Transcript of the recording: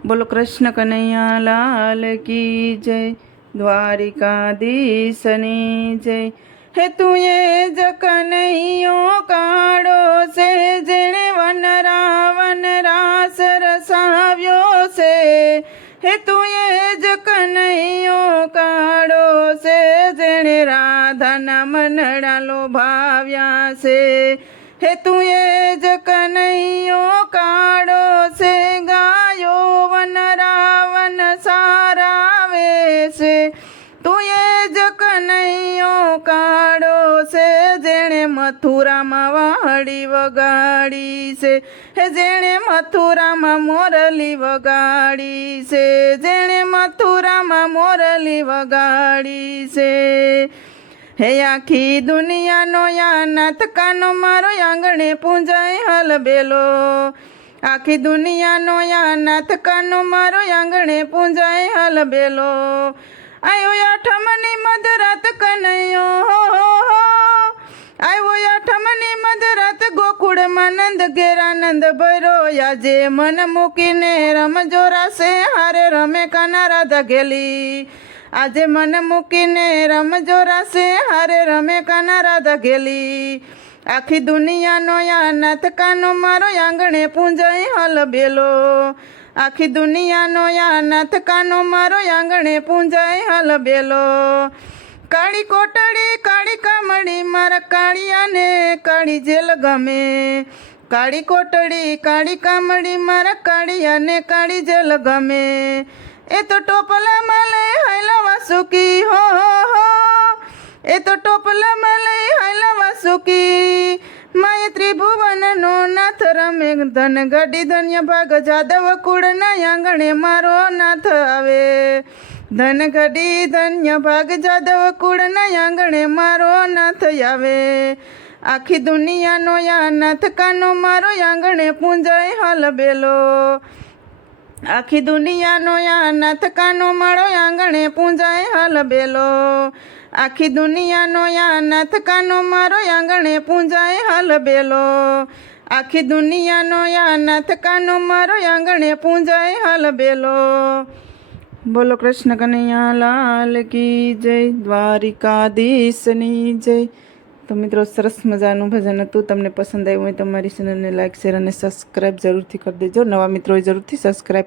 બોલો કૃષ્ણ કનૈયા લાલ કી જય, દ્વારિકાધીશની જય. હે તું એ જ કનૈયો કાળો છે, જેણે વન રાવન રાસ રસાવ્યો છે. હે તું એ જ કનૈયો કાળો છે, જેણે રાધાના મનડા લોભાવ્યા છે. હે તું જ કનૈયો મથુરામાં વાડી વગાડી છે. હે જેણે મથુરામાં મોરલી વગાડી છે. જેણે મથુરામાં મોરલી વગાડી છે. હે આખી દુનિયાનો યાનાથ કાનો મારો આંગણે પૂંજાય હલબેલો આખી દુનિયાનો યાનાથ કાનો મારો આંગણે પૂંજાય હલબેલો આયો આઠમની મધરાત કનૈયો ગોકુળમાં નંદ ઘેરાનંદ ભૈરો આજે મન મૂકીને રમજો રાસે હારે રમે કાના રાધા ઘેલી. આજે મન મૂકીને રમજો રાસે હારે રમે કાના રાધા ઘેલી. આખી દુનિયાનો યા નાથકાનો મારો આંગણે પૂંજાઈ હલબેલો આખી દુનિયાનો યા નાથકાનો મારો આંગણે પૂંજાઈ હલબેલો કાળી કોટડી કાળી કામડી મારા કાળિયાને કાળી જેલ ગમે. કાળી કોટડી કાળી કામડી મારા કાળિયાને કાળી જેલ ગમે. એ તો ટોપલામાં લઈ હાયલા વાસુકી, હો હો એ તો ટોપલામાં લઈ હાયલા વાસુકી. માય ત્રિભુવનનો નાથ રમે, ધન ગઢી ધન્ય ભાગ જાદવ કુળના આંગણે મારો નાથ આવે. ધન ઘડી ધન્ય ભાગ જાદવ કુળના આંગણે મારો નાથ આવે આખી દુનિયાનો યા નાથ કાનો મારો આંગણે પૂંજાય હલબેલો આખી દુનિયાનો યા નાથ કાનો મારો આંગણે પૂંજાય હલબેલો આખી દુનિયાનો યા નાથ કાનો મારો આંગણે પૂંજાય હલબેલો આખી દુનિયાનો યા નાથ કાનો મારો આંગણે પૂંજાય હલબેલો બોલો. કૃષ્ણ કનૈયા લાલ કી જય, દ્વારિકાધીશની જય. તો મિત્રો, સરસ મજાનું ભજન હતું. તમને પસંદ આવ્યું હોય તો મારી ચેનલને લાઈક શેર અને સબસ્ક્રાઈબ જરૂરથી કરી દેજો. નવા મિત્રોએ જરૂરથી સબસ્ક્રાઈબ